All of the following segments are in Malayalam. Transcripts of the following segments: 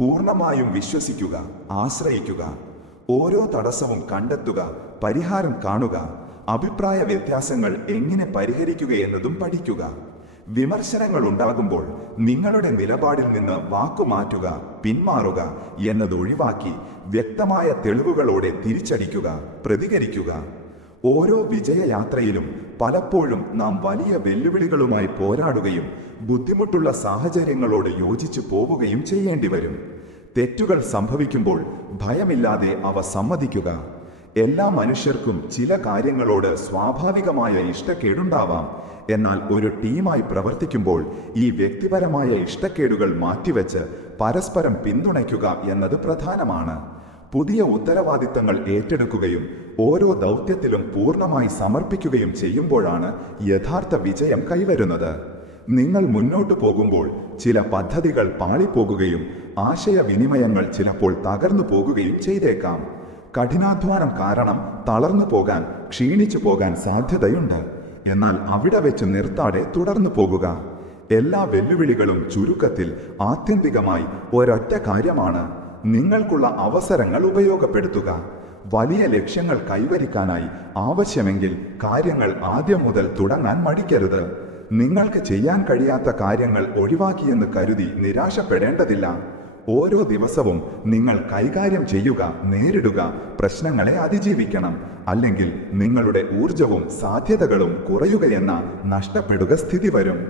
പൂർണ്ണമായും വിശ്വസിക്കുക, ആശ്രയിക്കുക. ഓരോ തടസ്സവും കണ്ടെത്തുക, പരിഹാരം കാണുക. അഭിപ്രായ വ്യത്യാസങ്ങൾ എങ്ങനെ പരിഹരിക്കുകയെന്നതും പഠിക്കുക. വിമർശനങ്ങൾ ഉണ്ടാകുമ്പോൾ നിങ്ങളുടെ നിലപാടിൽ നിന്ന് വാക്കുമാറ്റുക, പിന്മാറുക എന്നത് ഒഴിവാക്കി വ്യക്തമായ തെളിവുകളോടെ തിരിച്ചടിക്കുക, പ്രതികരിക്കുക. ഓരോ വിജയയാത്രയിലും പലപ്പോഴും നാം വലിയ വെല്ലുവിളികളുമായി പോരാടുകയും ബുദ്ധിമുട്ടുള്ള സാഹചര്യങ്ങളോട് യോജിച്ചു പോവുകയും ചെയ്യേണ്ടി വരും. തെറ്റുകൾ സംഭവിക്കുമ്പോൾ ഭയമില്ലാതെ അവ സമ്മതിക്കുക. എല്ലാ മനുഷ്യർക്കും ചില കാര്യങ്ങളോട് സ്വാഭാവികമായ ഇഷ്ടക്കേടുണ്ടാവാം. എന്നാൽ ഒരു ടീമായി പ്രവർത്തിക്കുമ്പോൾ ഈ വ്യക്തിപരമായ ഇഷ്ടക്കേടുകൾ മാറ്റിവെച്ച് പരസ്പരം പിന്തുണയ്ക്കുക എന്നത് പ്രധാനമാണ്. പുതിയ ഉത്തരവാദിത്തങ്ങൾ ഏറ്റെടുക്കുകയും ഓരോ ദൗത്യത്തിലും പൂർണ്ണമായി സമർപ്പിക്കുകയും ചെയ്യുമ്പോഴാണ് യഥാർത്ഥ വിജയം കൈവരുന്നത്. നിങ്ങൾ മുന്നോട്ടു പോകുമ്പോൾ ചില പദ്ധതികൾ പാളിപ്പോകുകയും ആശയവിനിമയങ്ങൾ ചിലപ്പോൾ തകർന്നു പോകുകയും ചെയ്തേക്കാം. കഠിനാധ്വാനം കാരണം തളർന്നു പോകാൻ, ക്ഷീണിച്ചു പോകാൻ സാധ്യതയുണ്ട്. എന്നാൽ അവിടെ വെച്ച് നിർത്താതെ തുടർന്നു പോകുക. എല്ലാ വെല്ലുവിളികളും ചുരുക്കത്തിൽ ആത്യന്തികമായി ഒരൊറ്റ കാര്യമാണ്: നിങ്ങൾക്കുള്ള അവസരങ്ങൾ ഉപയോഗപ്പെടുത്തുക. വലിയ ലക്ഷ്യങ്ങൾ കൈവരിക്കാനായി ആവശ്യമെങ്കിൽ കാര്യങ്ങൾ ആദ്യം മുതൽ തുടങ്ങാൻ മടിക്കരുത്. നിങ്ങൾക്ക് ചെയ്യാൻ കഴിയാത്ത കാര്യങ്ങൾ ഒഴിവാക്കിയെന്ന് കരുതി നിരാശപ്പെടേണ്ടതില്ല. ഓരോ ദിവസവും നിങ്ങൾ കൈകാര്യം ചെയ്യുക, നേരിടുക, പ്രശ്നങ്ങളെ അതിജീവിക്കണം. അല്ലെങ്കിൽ നിങ്ങളുടെ ഊർജവും സാധ്യതകളും കുറയുകയെന്ന നഷ്ടപ്പെടുക സ്ഥിതി വരും.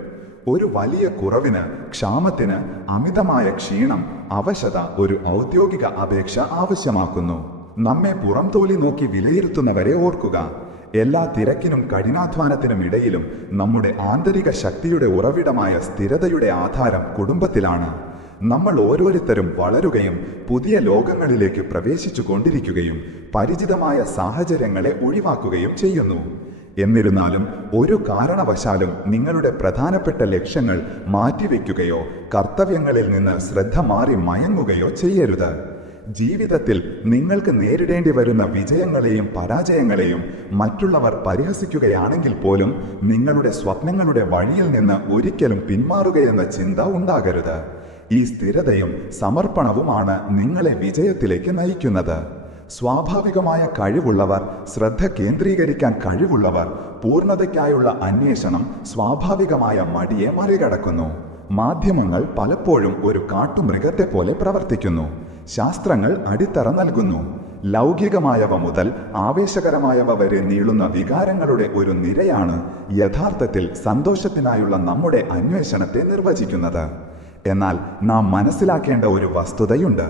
ഒരു വലിയ കുറവിന്, ക്ഷാമത്തിന്, അമിതമായ ക്ഷീണം, അവശത ഒരു ഔദ്യോഗിക അപേക്ഷ ആവശ്യമാക്കുന്നു. നമ്മെ പുറംതോലി നോക്കി വിലയിരുത്തുന്നവരെ ഓർക്കുക. എല്ലാ തിരക്കിനും കഠിനാധ്വാനത്തിനും ഇടയിലും നമ്മുടെ ആന്തരിക ശക്തിയുടെ ഉറവിടമായ സ്ഥിരതയുടെ ആധാരം കുടുംബത്തിലാണ്. നമ്മൾ ഓരോരുത്തരും വളരുകയും പുതിയ ലോകങ്ങളിലേക്ക് പ്രവേശിച്ചു കൊണ്ടിരിക്കുകയും പരിചിതമായ സാഹചര്യങ്ങളെ ഒഴിവാക്കുകയും ചെയ്യുന്നു. എന്നിരുന്നാലും ഒരു കാരണവശാലും നിങ്ങളുടെ പ്രധാനപ്പെട്ട ലക്ഷ്യങ്ങൾ മാറ്റിവെക്കുകയോ കർത്തവ്യങ്ങളിൽ നിന്ന് ശ്രദ്ധ മാറി മയങ്ങുകയോ ചെയ്യരുത്. ജീവിതത്തിൽ നിങ്ങൾക്ക് നേരിടേണ്ടി വരുന്ന വിജയങ്ങളെയും പരാജയങ്ങളെയും മറ്റുള്ളവർ പരിഹസിക്കുകയാണെങ്കിൽ പോലും നിങ്ങളുടെ സ്വപ്നങ്ങളുടെ വഴിയിൽ നിന്ന് ഒരിക്കലും പിന്മാറുകയെന്ന ചിന്ത ഉണ്ടാകരുത്. ഈ സ്ഥിരതയും സമർപ്പണവുമാണ് നിങ്ങളെ വിജയത്തിലേക്ക് നയിക്കുന്നത്. സ്വാഭാവികമായ കഴിവുള്ളവർ, ശ്രദ്ധ കേന്ദ്രീകരിക്കാൻ കഴിവുള്ളവർ, പൂർണ്ണതയ്ക്കായുള്ള അന്വേഷണം സ്വാഭാവികമായ മടിയെ മറികടക്കുന്നു. മാധ്യമങ്ങൾ പലപ്പോഴും ഒരു കാട്ടുമൃഗത്തെ പോലെ പ്രവർത്തിക്കുന്നു. ശാസ്ത്രങ്ങൾ അടിത്തറ നൽകുന്നു. ലൗകികമായവ മുതൽ ആവേശകരമായവ വരെ നീളുന്ന വികാരങ്ങളുടെ ഒരു നിരയാണ് യഥാർത്ഥത്തിൽ സന്തോഷത്തിനായുള്ള നമ്മുടെ അന്വേഷണത്തെ നിർവചിക്കുന്നത്. എന്നാൽ നാം മനസ്സിലാക്കേണ്ട ഒരു വസ്തുതയുണ്ട്: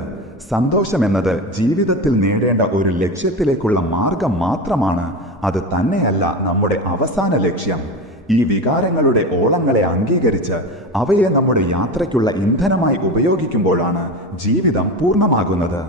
സന്തോഷമെന്നത് ജീവിതത്തിൽ നേടേണ്ട ഒരു ലക്ഷ്യത്തിലേക്കുള്ള മാർഗം മാത്രമാണ്. അത് തന്നെയല്ല നമ്മുടെ അവസാന ലക്ഷ്യം. ഈ വികാരങ്ങളുടെ ഓളങ്ങളെ അംഗീകരിച്ച് അവയെ നമ്മുടെ യാത്രയ്ക്കുള്ള ഇന്ധനമായി ഉപയോഗിക്കുമ്പോഴാണ് ജീവിതം പൂർണ്ണമാകുന്നത്.